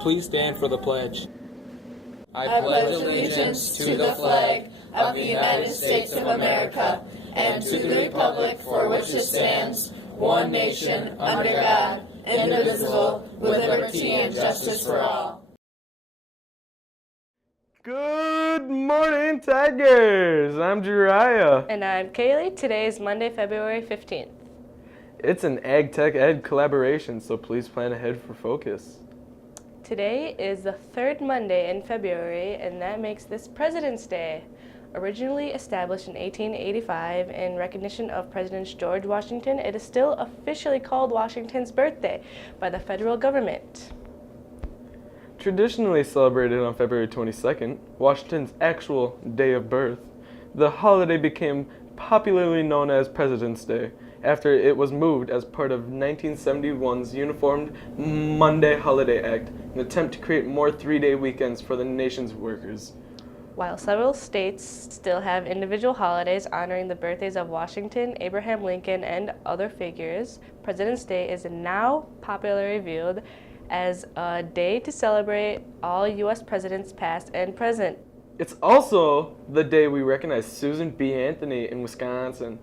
Please stand for the pledge. I pledge allegiance to the flag of the United States of America and to the republic for which it stands, one nation, under God, indivisible, with liberty and justice for all. Good morning, Tigers! I'm Jariah. And I'm Kaylee. Today is Monday, February 15th. It's an Ag Tech Ed collaboration, so please plan ahead for focus. Today is the third Monday in February, and that makes this President's Day. Originally established in 1885 in recognition of President George Washington, it is still officially called Washington's birthday by the federal government. Traditionally celebrated on February 22nd, Washington's actual day of birth, the holiday became popularly known as President's Day after it was moved as part of 1971's Uniformed Monday Holiday Act, an attempt to create more three-day weekends for the nation's workers. While several states still have individual holidays honoring the birthdays of Washington, Abraham Lincoln, and other figures, President's Day is now popularly viewed as a day to celebrate all U.S. presidents past and present. It's also the day we recognize Susan B. Anthony in Wisconsin.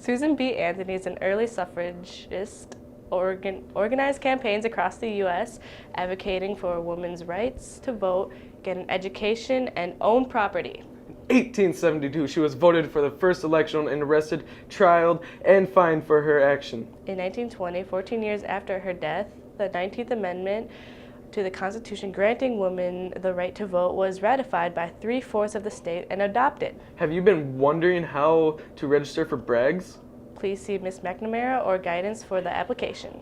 Susan B. Anthony is an early suffragist, organized campaigns across the U.S. advocating for women's rights to vote, get an education, and own property. In 1872, she was voted for the first election and arrested, trialed, and fined for her action. In 1920, 14 years after her death, the 19th Amendment to the Constitution granting women the right to vote was ratified by 3/4 of the state and adopted. Have you been wondering how to register for Bragg's? Please see Ms. McNamara or guidance for the application.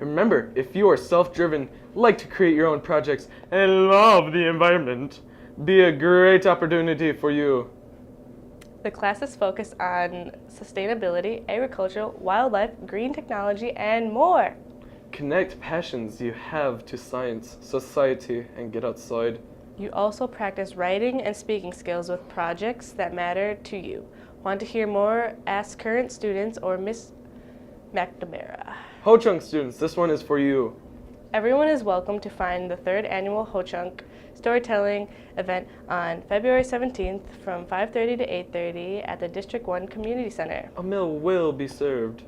Remember, if you are self-driven, like to create your own projects, and love the environment, be a great opportunity for you. The classes focus on sustainability, agriculture, wildlife, green technology, and more. Connect passions you have to science, society, and get outside. You also practice writing and speaking skills with projects that matter to you. Want to hear more? Ask current students or Ms. McNamara. Ho-Chunk students, this one is for you. Everyone is welcome to find the third annual Ho-Chunk storytelling event on February 17th from 5:30 to 8:30 at the District 1 Community Center. A meal will be served.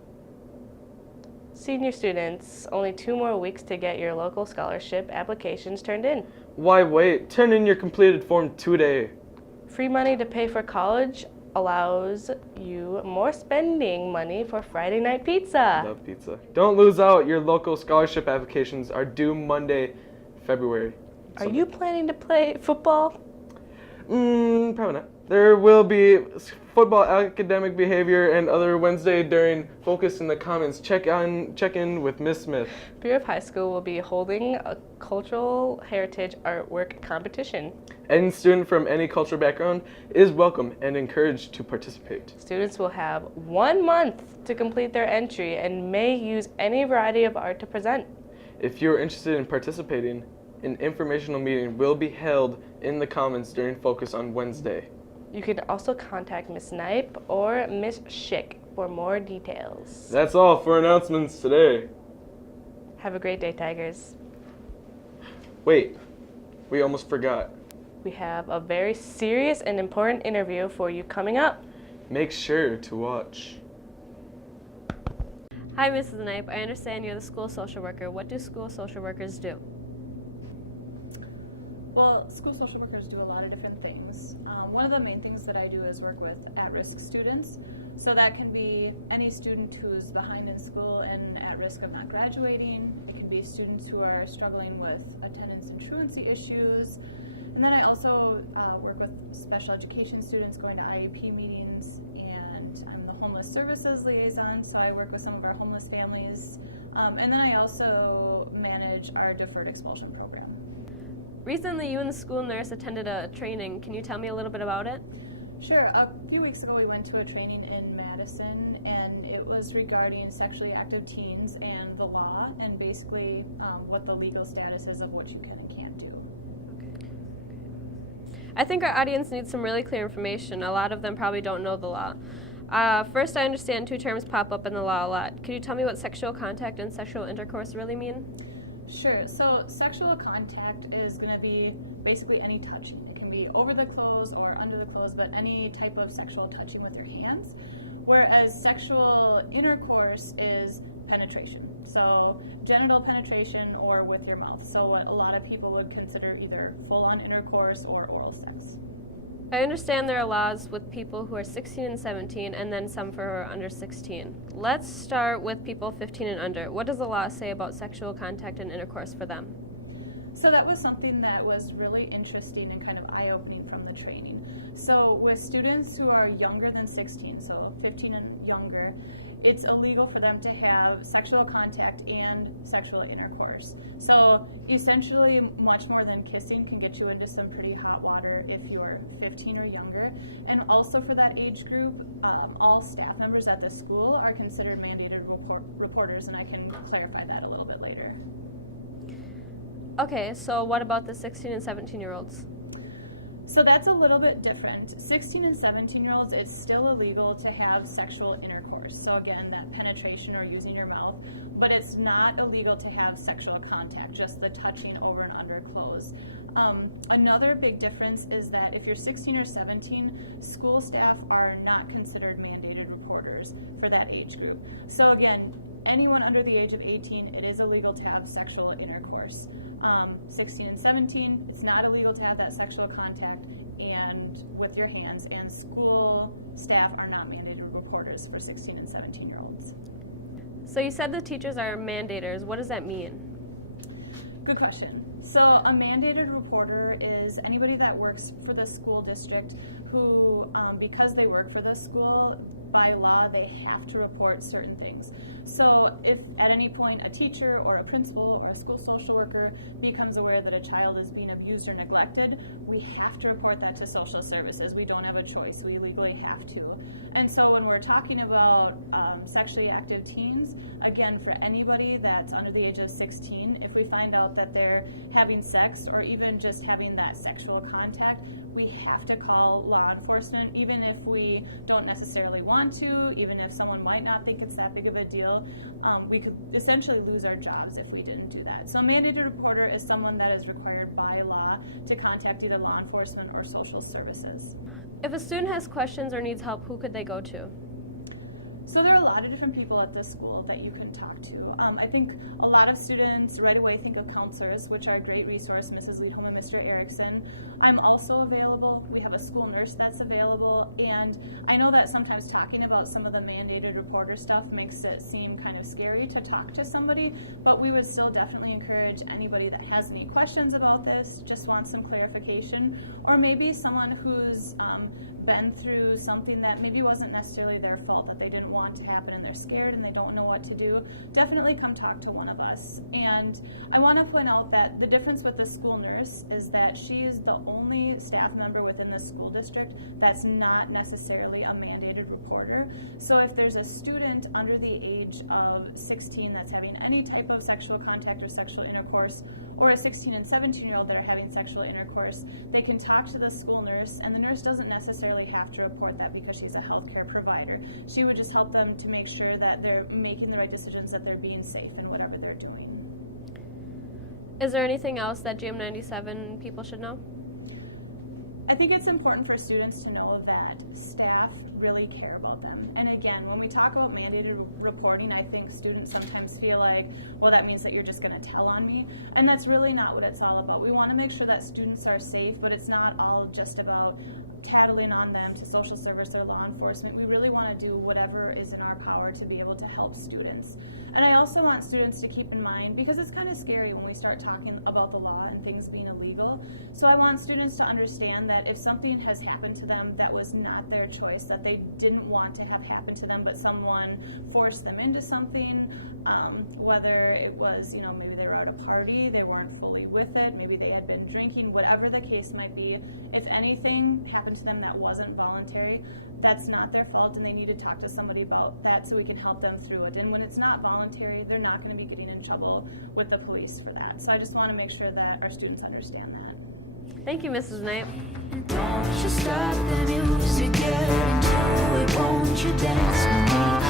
Senior students, only 2 more weeks to get your local scholarship applications turned in. Why wait? Turn in your completed form today. Free money to pay for college allows you more spending money for Friday night pizza. Love pizza. Don't lose out. Your local scholarship applications are due Monday, February. Are you planning to play football? Probably not. There will be football academic behavior and other Wednesday during Focus in the Commons. Check in with Miss Smith. Bureau of High School will be holding a cultural heritage artwork competition. Any student from any cultural background is welcome and encouraged to participate. Students will have 1 month to complete their entry and may use any variety of art to present. If you're interested in participating, an informational meeting will be held in the Commons during Focus on Wednesday. You can also contact Ms. Knipe or Ms. Schick for more details. That's all for announcements today. Have a great day, Tigers. Wait, we almost forgot. We have a very serious and important interview for you coming up. Make sure to watch. Hi, Mrs. Knipe. I understand you're the school social worker. What do school social workers do? Well, school social workers do a lot of different things. One of the main things that I do is work with at-risk students. So that can be any student who's behind in school and at risk of not graduating. It can be students who are struggling with attendance and truancy issues. And then I also work with special education students going to IEP meetings, and I'm the homeless services liaison, so I work with some of our homeless families. And then I also manage our deferred expulsion program. Recently, you and the school nurse attended a training. Can you tell me a little bit about it? Sure. A few weeks ago, we went to a training in Madison, and it was regarding sexually active teens and the law, and basically what the legal status is of what you can and can't do. I think our audience needs some really clear information. A lot of them probably don't know the law. First, I understand two terms pop up in the law a lot. Could you tell me what sexual contact and sexual intercourse really mean? Sure. So sexual contact is going to be basically any touching. It can be over the clothes or under the clothes, but any type of sexual touching with your hands. Whereas sexual intercourse is penetration. So genital penetration or with your mouth. So what a lot of people would consider either full-on intercourse or oral sex. I understand there are laws with people who are 16 and 17 and then some for who are under 16. Let's start with people 15 and under. What does the law say about sexual contact and intercourse for them? So that was something that was really interesting and kind of eye-opening from the training. So with students who are younger than 16, so 15 and younger, it's illegal for them to have sexual contact and sexual intercourse. So essentially, much more than kissing can get you into some pretty hot water if you're 15 or younger. And also for that age group, all staff members at the school are considered mandated reporters, and I can clarify that a little bit later. Okay, so what about the 16 and 17-year-olds? So that's a little bit different. 16 and 17-year-olds, it's still illegal to have sexual intercourse. So again, that penetration or using your mouth, but it's not illegal to have sexual contact, just the touching over and under clothes. Another big difference is that if you're 16 or 17, school staff are not considered mandated reporters for that age group. So again, anyone under the age of 18, it is illegal to have sexual intercourse. 16 and 17, it's not illegal to have that sexual contact and with your hands, and school staff are not mandated reporters for 16 and 17-year-olds. So you said the teachers are mandators. What does that mean? Good question. So a mandated reporter is anybody that works for the school district who, because they work for the school, by law, they have to report certain things. So if at any point a teacher or a principal or a school social worker becomes aware that a child is being abused or neglected, we have to report that to social services. We don't have a choice. We legally have to. And so when we're talking about sexually active teens, again, for anybody that's under the age of 16, if we find out that they're having sex or even just having that sexual contact, we have to call law enforcement, even if we don't necessarily want to, even if someone might not think it's that big of a deal. We could essentially lose our jobs if we didn't do that. So a mandated reporter is someone that is required by law to contact either law enforcement or social services. If a student has questions or needs help, who could they go to? So there are a lot of different people at this school that you can talk to. I think a lot of students right away think of counselors, which are a great resource, Mrs. Leadholm and Mr. Erickson. I'm also available. We have a school nurse that's available. And I know that sometimes talking about some of the mandated reporter stuff makes it seem kind of scary to talk to somebody, but we would still definitely encourage anybody that has any questions about this, just wants some clarification, or maybe someone who's been through something that maybe wasn't necessarily their fault, that they didn't want to happen and they're scared and they don't know what to do, definitely come talk to one of us. And I want to point out that the difference with the school nurse is that she is the only staff member within the school district that's not necessarily a mandated reporter. So if there's a student under the age of 16 that's having any type of sexual contact or sexual intercourse, or a 16 and 17-year-old that are having sexual intercourse, they can talk to the school nurse, and the nurse doesn't necessarily have to report that because she's a healthcare provider. She would just help them to make sure that they're making the right decisions, that they're being safe in whatever they're doing. Is there anything else that GM97 people should know? I think it's important for students to know that staff really care about them. And again, when we talk about mandated reporting, I think students sometimes feel like, well, that means that you're just going to tell on me. And that's really not what it's all about. We want to make sure that students are safe, but it's not all just about tattling on them to social service or law enforcement. We really want to do whatever is in our power to be able to help students. And I also want students to keep in mind, because it's kind of scary when we start talking about the law and things being illegal. So I want students to understand that if something has happened to them that was not their choice, that they didn't want to have happen to them, but someone forced them into something, whether it was, maybe they were at a party, they weren't fully with it, maybe they had been drinking, whatever the case might be, if anything happened to them that wasn't voluntary, that's not their fault, and they need to talk to somebody about that so we can help them through it. And when it's not voluntary, they're not going to be getting in trouble with the police for that. So I just want to make sure that our students understand that. Thank you, Mrs. Knight. Don't you stop the music, yeah, do it, won't you dance with me?